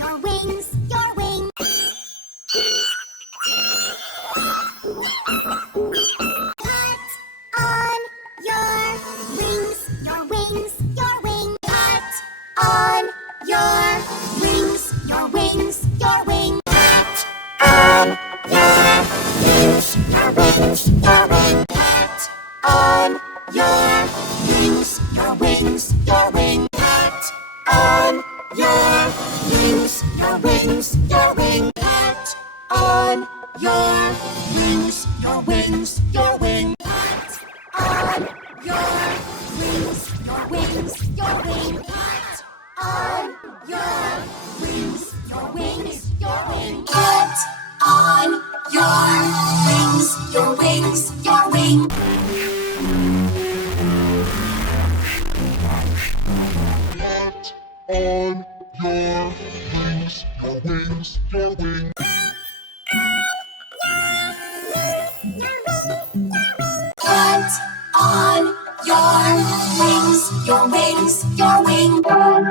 your wings, your wings. Put on your wings, your wings, your wings. Put on your wings, your wings, your wings. Put on your wings, your wings, your wings. Put on your wings, your wings, your wings. Put on your wings, your wings, your wings. Put on your wings, your wings, your wings. Put on your wings, your wings, your wings. Put on your wings, your wings, your wings. Put on your wings, your wings, your wings. Put on your wings, your wings, your wings. Put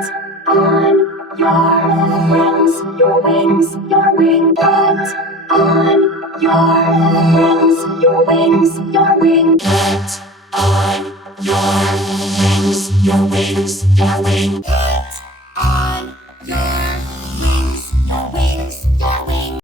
on your wings, your wings, your wings. Put on your wings, your wings, your wings. Put on your wings, your wings, your wings. Put on your